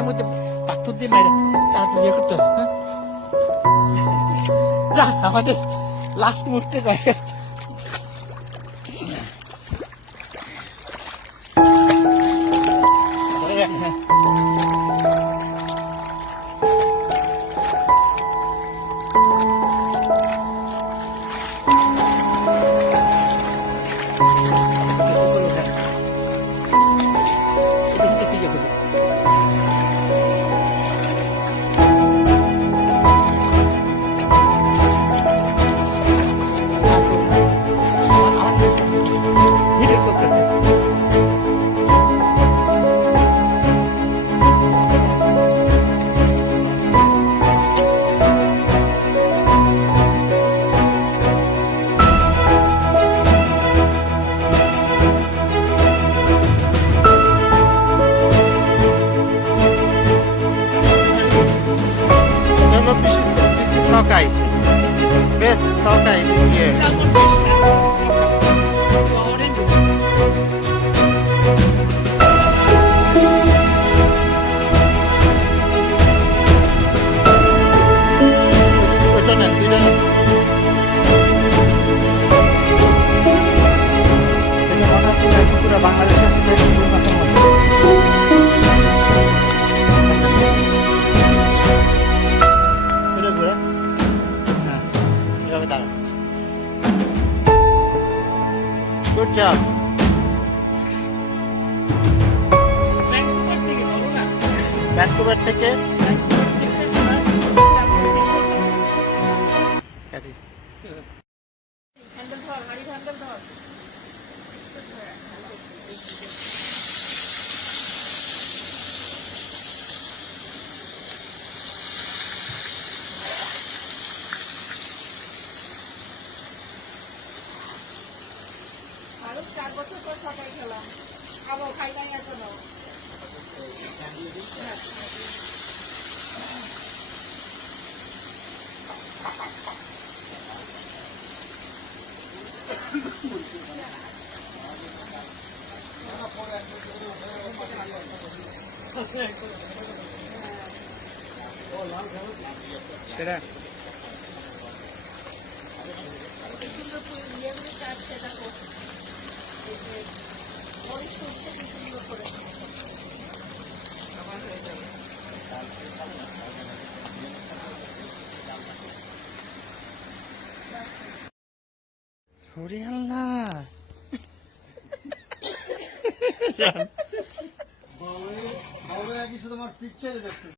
মাথার মধ্যে পাথর দিয়ে মেরে তারপর ইয়ে করতে হবে। হ্যাঁ যা আমাদের লাস্ট মুহূর্তে কয় Sockeye. Best sockeye this year. Salmon fish, the orange one. ওটা না দুইটা না এটা মনে হচ্ছে একদম পুরো বাংলাদেশের ফ্রেশ মাছের মতো Good job. Vancouver থেকে আরো 4 বছর পর সবাই খেলাম খাবো খাই নাই এখনো সেটা ওরে আল্লাহ বাবা কিছু তোমার পিকচারে দেখতে